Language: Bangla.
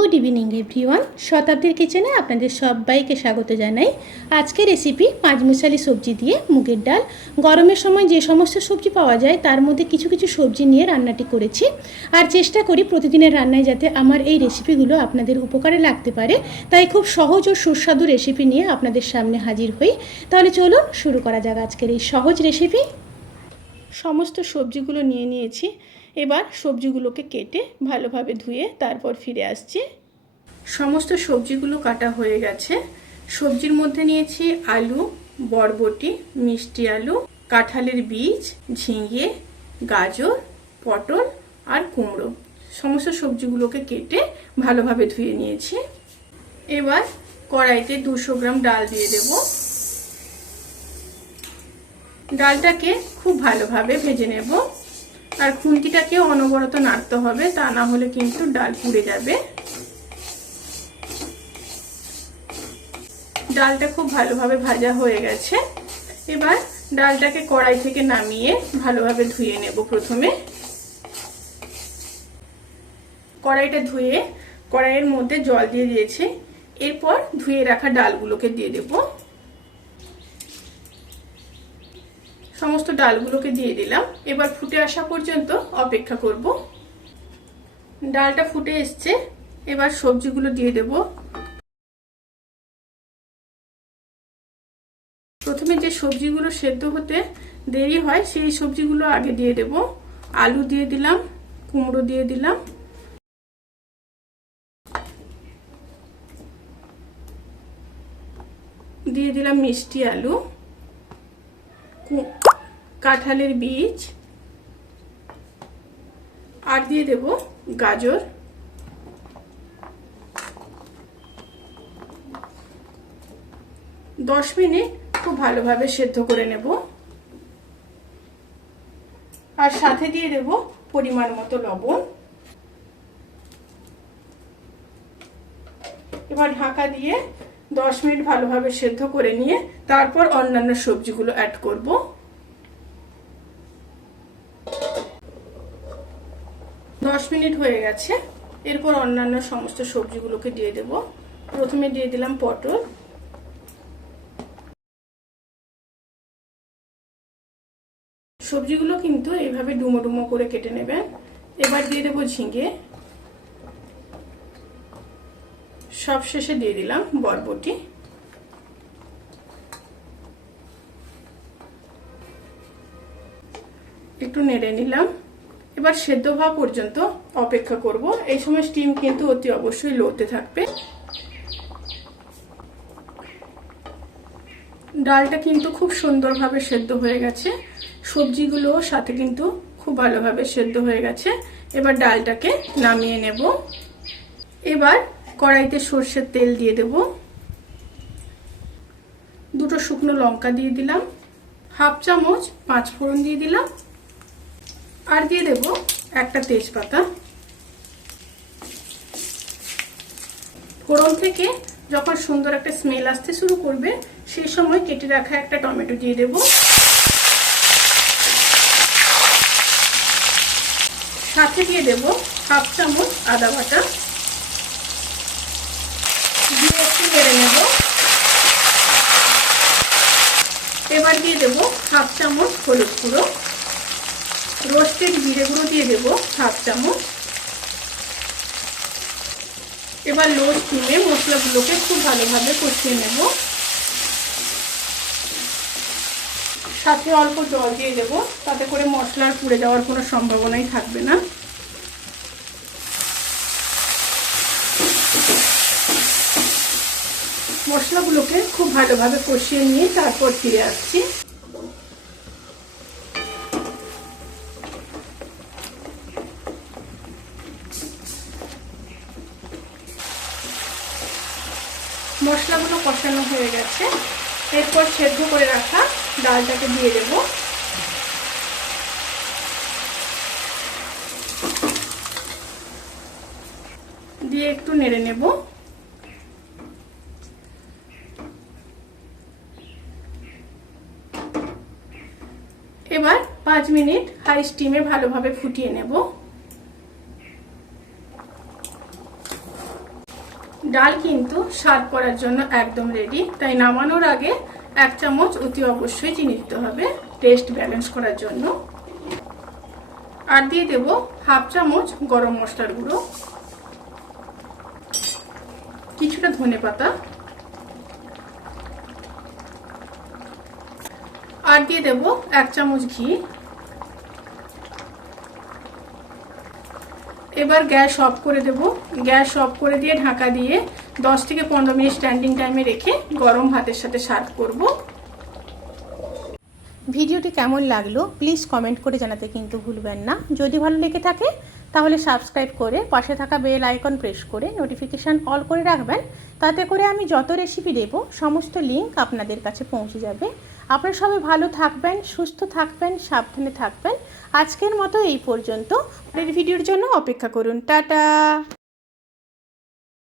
Good evening, everyone. শতাব্দীর কিচেনে আপনাদের সবাইকে স্বাগত জানাই। আজকে রেসিপি পাঁচমিশালি সবজি দিয়ে মুগের ডাল। গরমের সময় যে সমস্ত সবজি পাওয়া যায়, তার মধ্যে কিছু কিছু সবজি নিয়ে রান্নাটি করেছি। আর চেষ্টা করি প্রতিদিনের রান্নায় যাতে আমার এই রেসিপিগুলো আপনাদের উপকারে লাগতে পারে। তাই খুব সহজ ও সুস্বাদু রেসিপি নিয়ে আপনাদের সামনে হাজির হই। তাহলে চলুন শুরু করা যাক আজকের এই সহজ রেসিপি। সমস্ত সবজিগুলো নিয়ে নিয়েছি। এবার সবজিগুলোকে কেটে ভালোভাবে ধুয়ে তারপর ফিরে আসছি। সমস্ত সবজিগুলো কাটা হয়ে গেছে। সবজির মধ্যে নিয়েছি আলু, বরবটি, মিষ্টি আলু, কাঁঠালের বীজ, ঝিঙে, গাজর, পটল আর কুমড়ো। সমস্ত সবজিগুলোকে কেটে ভালোভাবে ধুয়ে নিয়েছি। এবার কড়াইতে দুশো গ্রাম ডাল দিয়ে দেবো। ডালটাকে খুব ভালোভাবে ভেজে নেব। আর খুন্তিটাকেও অনবরত নাড়তে হবে, তা না হলে কিন্তু ডাল পুড়ে যাবে। ডালটা খুব ভালোভাবে ভাজা হয়ে গেছে। এবার ডালটাকে কড়াই থেকে নামিয়ে ভালোভাবে ধুয়ে নেব প্রথমে। কড়াইটা ধুয়ে কড়াইয়ের মধ্যে জল দিয়ে দিয়েছে। এরপর ধুয়ে রাখা ডালগুলোকে দিয়ে দেবো। সমস্ত ডালগুলোকে দিয়ে দিলাম। এবার ফুটে আসা পর্যন্ত অপেক্ষা করব। ডালটা ফুটে এসছে। এবার সবজিগুলো দিয়ে দেব। প্রথমে যে সবজিগুলো সেদ্ধ হতে দেরি হয়, সেই সবজিগুলো আগে দিয়ে দেব। আলু দিয়ে দিলাম, কুমড়ো দিয়ে দিলাম। দিয়ে দিলাম মিষ্টি আলু। কাঁঠালের বীজ। আর দিয়ে দেব গাজর। দশ মিনিট খুব ভালোভাবে সেদ্ধ করে নেব। আর সাথে দিয়ে দেব পরিমাণ মতো লবণ। এবার ঢাকা দিয়ে দশ মিনিট ভালোভাবে সেদ্ধ করে নিয়ে তারপর অন্যান্য সবজিগুলো অ্যাড করব। দশ মিনিট হয়ে গেছে। এরপর অন্যান্য সমস্ত সবজিগুলোকে দিয়ে দেব। প্রথমে দিয়ে দিলাম পটল। সবজিগুলো কিন্তু এইভাবে ডুমো ডুমো করে কেটে নেবেন। এবার দিয়ে দেবো ঝিঙে। সব শেষে দিয়ে দিলাম বরবটি। একটু নেড়ে নিলাম। এবার সেদ্ধ হওয়া পর্যন্ত অপেক্ষা করব। এই সময় স্টিম কিন্তু অতি অবশ্যই লোতে থাকবে। ডালটা কিন্তু খুব সুন্দরভাবে সেদ্ধ হয়ে গেছে। সবজিগুলো সাথে কিন্তু খুব ভালোভাবে সেদ্ধ হয়ে গেছে। এবার ডালটাকে নামিয়ে নেব। এবার কড়াইতে সর্ষের তেল দিয়ে দেব। দুটো শুকনো লঙ্কা দিয়ে দিলাম। হাফ চামচ পাঁচ ফোড়ন দিয়ে দিলাম। আর দিয়ে দেব একটা তেজপাতা। ফোড়ন থেকে যখন সুন্দর একটা স্মেল আসতে শুরু করবে সেই সময় কেটে রাখা একটা টমেটো দিয়ে দেব। সাথে দিয়ে দেব হাফ চামচ আদা বাটা। দিয়ে একটু নেব। এবার দিয়ে দেব হাফ চামচ হলুদ গুঁড়ো। রোস্টেড জিরে গুঁড়ো দিয়ে দেব হাফ চামচ। এবার লো স্টিমে মশলাগুলোকে খুব ভালোভাবে কষিয়ে নেব। সাথে অল্প জল দিয়ে দেব, তাতে করে মশলার পুড়ে যাওয়ার কোনো সম্ভাবনাই থাকবে না। মশলাগুলোকে খুব ভালোভাবে কষিয়ে নিয়ে তারপর ফিরে আসছি। মশলাগুলো কষানো হয়ে গেছে। এরপর সেদ্ধ করে রাখা ডালটাকে দিয়ে দেব। দিয়ে একটু নেড়ে নেব। এবার পাঁচ মিনিট হাই স্টিমে ভালোভাবে ফুটিয়ে নেব। ডাল কিন্তু স্বাদ করার জন্য একদম রেডি তাই নামানোর আগে এক চামচ অতি অবশ্যই চিনি দিতে হবে টেস্ট ব্যালেন্স করার জন্য। আর দিয়ে দেব হাফ চামচ গরম মশলার গুঁড়ো। কিছুটা ধনে পাতা। আর দিয়ে দেব এক চামচ ঘি। এবার গ্যাস অফ করে দেব। গ্যাস অফ করে দিয়ে ঢাকা দিয়ে 10 থেকে পনেরো মিনিট স্ট্যান্ডিং টাইমে রেখে গরম ভাতের সাথে সার্ভ করব। ভিডিওটি কেমন লাগল প্লিজ কমেন্ট করে জানাতে কিন্তু ভুলবেন না। যদি ভালো লেগে থাকে, তাহলে সাবস্ক্রাইব করে পাশে থাকা বেল আইকন প্রেস করে নোটিফিকেশান অল করে রাখবেন। তাতে করে আমি যত রেসিপি দেব, সমস্ত লিঙ্ক আপনাদের কাছে পৌঁছে যাবে। আপনারা সবাই ভালো থাকবেন, সুস্থ থাকবেন, সাবধানে থাকবেন। আজকের মতো এই পর্যন্ত। পরের ভিডিওর জন্য অপেক্ষা করুন। টাটা!